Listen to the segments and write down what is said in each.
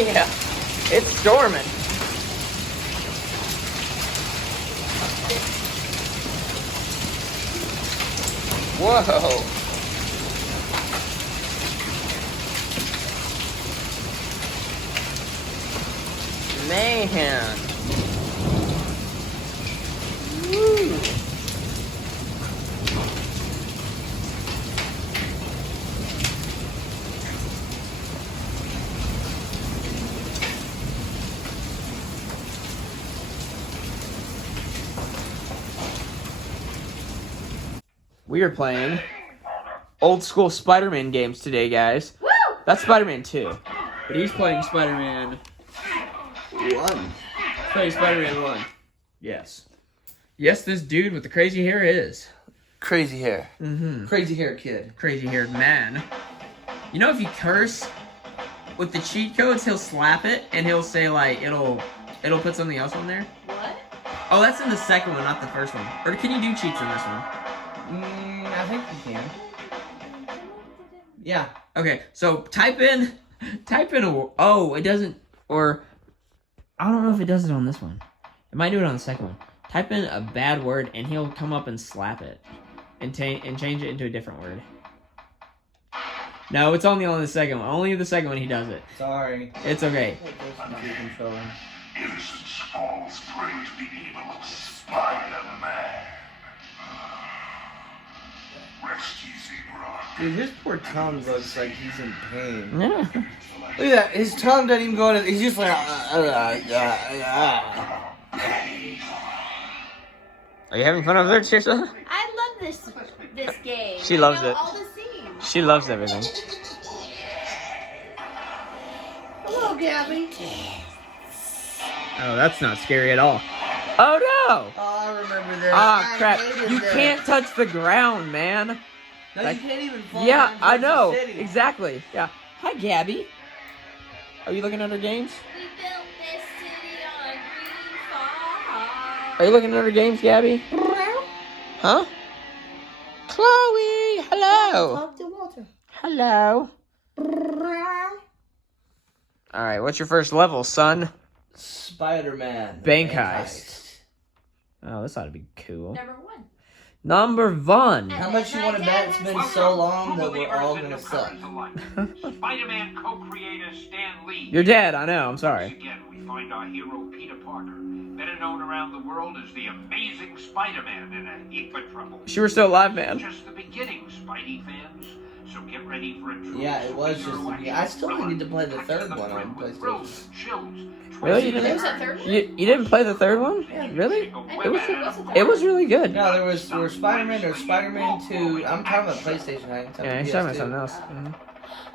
Yeah, it's storming. Whoa. Man. Woo. We are playing old school Spider-Man games today, guys. Woo! That's Spider-Man 2. But he's playing Spider-Man 1. Playing Spider-Man 1. Yes. Yes, this dude with the crazy hair is. Crazy hair. Mm-hmm. Crazy hair kid. Crazy haired man. You know, if you curse with the cheat codes, he'll slap it and he'll say like it'll put something else on there. What? Oh, that's in the second one, not the first one. Or can you do cheats in this one? I think you can. Yeah. Okay, so type in oh, it doesn't, or I don't know if it does it on this one. It might do it on the second one. Type in a bad word and he'll come up and slap it and change it into a different word. No, it's only on the second one. Only the second one he does it. Sorry. It's okay. Innocence falls prey to the evil Spider-Man. Rest easy, Brock. Dude, his poor tongue looks like he's in pain. Yeah. Look at that. His tongue doesn't even go in. He's just like. Are you having fun over there, Trisha? I love this game. She loves I know it. all the scenes. She loves everything. Hello, Gabby. Oh, that's not scary at all. Oh no! Oh, I remember this. Ah, I crap. hated You this. can't touch the ground, man. No, like- you can't even fall Yeah, down I towards the know. city. Exactly. Yeah. Hi, Gabby. Are you looking at her games? We built this city on green farm. Are you looking at her games, Gabby? Huh? Chloe, hello. Talk to Walter. Hello. All right, what's your first level, son? Spider-Man. Bank heist. Oh, this ought to be cool. Number 1. Number 1. How much you want to bet it's been so long that we're all gonna suck? Spider-Man co-creator Stan Lee. You're dead, I know, I'm Once sorry. again, we find our hero Peter Parker, better known around the world as the Amazing Spider-Man, in a heap of trouble. She was still alive, It's man. just the beginning, Spidey fans. So get ready for a true Yeah, it was just the superhero beginning. I still action need to play the thriller. third Touch one the on thrill with PlayStation. thrills, chills, Really? You twists, didn't- There's a third one? You didn't play the third one? Really? It I think there was a third It was really good. No, there was Spider-Man or Spider-Man 2. I'm talking about PlayStation. I ain't talking Yeah, he's talking about something else. Mhm.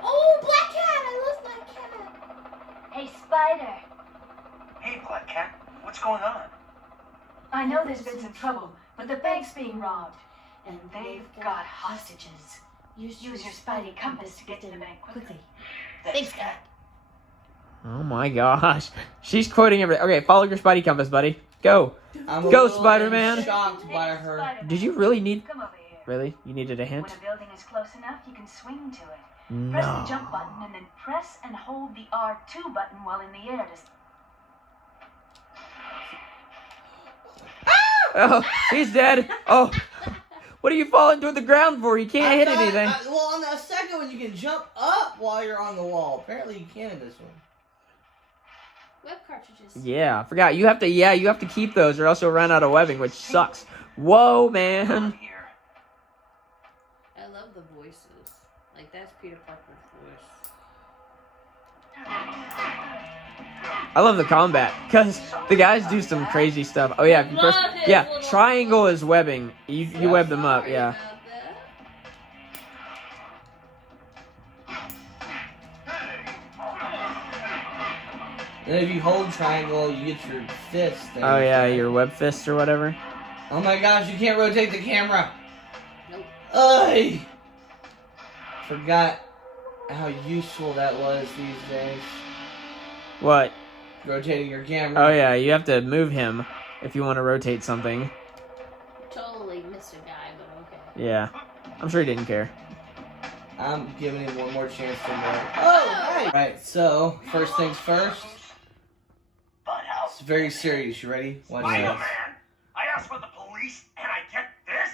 Oh, Black Cat! I love Black Cat. Hey, Spider. Hey, Black Cat, what's going on? I know there's been some trouble, but the bank's being robbed. And they've got hostages. Use your Spidey compass to get to the bank quickly. Thanks, Cat. Oh my gosh. She's quoting everything. Okay, follow your Spidey compass, buddy. Go. I'm a Go, little Spider-Man. shocked by Hey, her. Spider-Man, Did you really need... Come over here. Really? You needed a hint? When a building is close enough, you can swing to it. Press the No. jump button and then press and hold the R2 button while in the air to... Oh, he's dead. Oh. What are you falling to the ground for? You can't hit anything. Well, on the second one, you can jump up while you're on the wall. Apparently, you can in this one. Web cartridges. Yeah, I forgot. You have to keep those or else you'll run out of webbing, which sucks. Whoa, man. Here. I love the voices. Like, that's Peter Parker's voice. I love the combat because the guys do some crazy stuff. Oh yeah, if you press, Love his yeah, little- triangle is webbing. You web them up, Sorry yeah. about that. And if you hold triangle, you get your fist. thing. Oh yeah, your web fist or whatever. Oh my gosh, you can't rotate the camera. Nope. Ugh. Forgot how useful that was these days. What? Rotating your camera. Oh yeah, you have to move him if you want to rotate something. Totally missed a guy, but okay. Yeah, I'm sure he didn't care. I'm giving him one more chance to know. Oh, hey! Alright, so, first things first. It's very serious. You ready? Watch Spider-Man! this. I asked for the police, and I get this?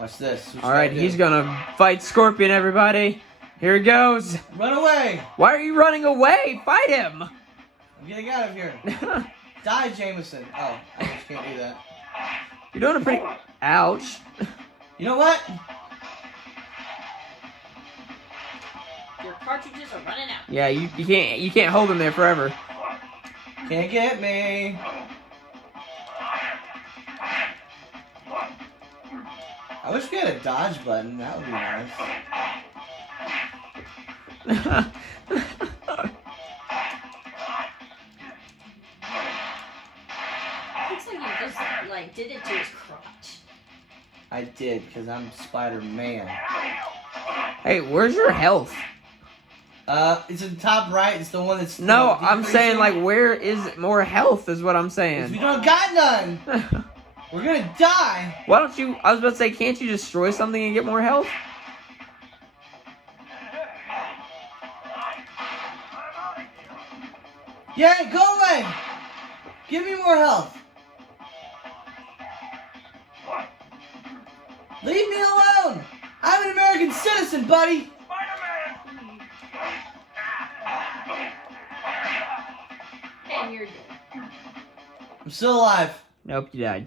Watch this. What you Alright, gotta he's do. gonna fight Scorpion, everybody. Here he goes. Run away! Why are you running away? Fight him! I'm getting out of here. Die, Jameson. Oh, I just can't do that. You're doing a pretty... Ouch. You know what? Your cartridges are running out. Yeah, you can't hold him there forever. Can't get me. I wish we had a dodge button. That would be nice. Looks like you just like did it to his crotch. I did, because I'm Spider-Man. Hey, where's your health? It's in the top right. It's the one that's... No, I'm decreasing. saying, like, where is more health is what I'm We saying. don't got none. We're gonna die. Why don't you... I was about to say, can't you destroy something and get more health? Yeah, go away. Give me more health. Leave me alone. I'm an American citizen, buddy. Spider-Man! And you're dead. I'm still alive. Nope, you died.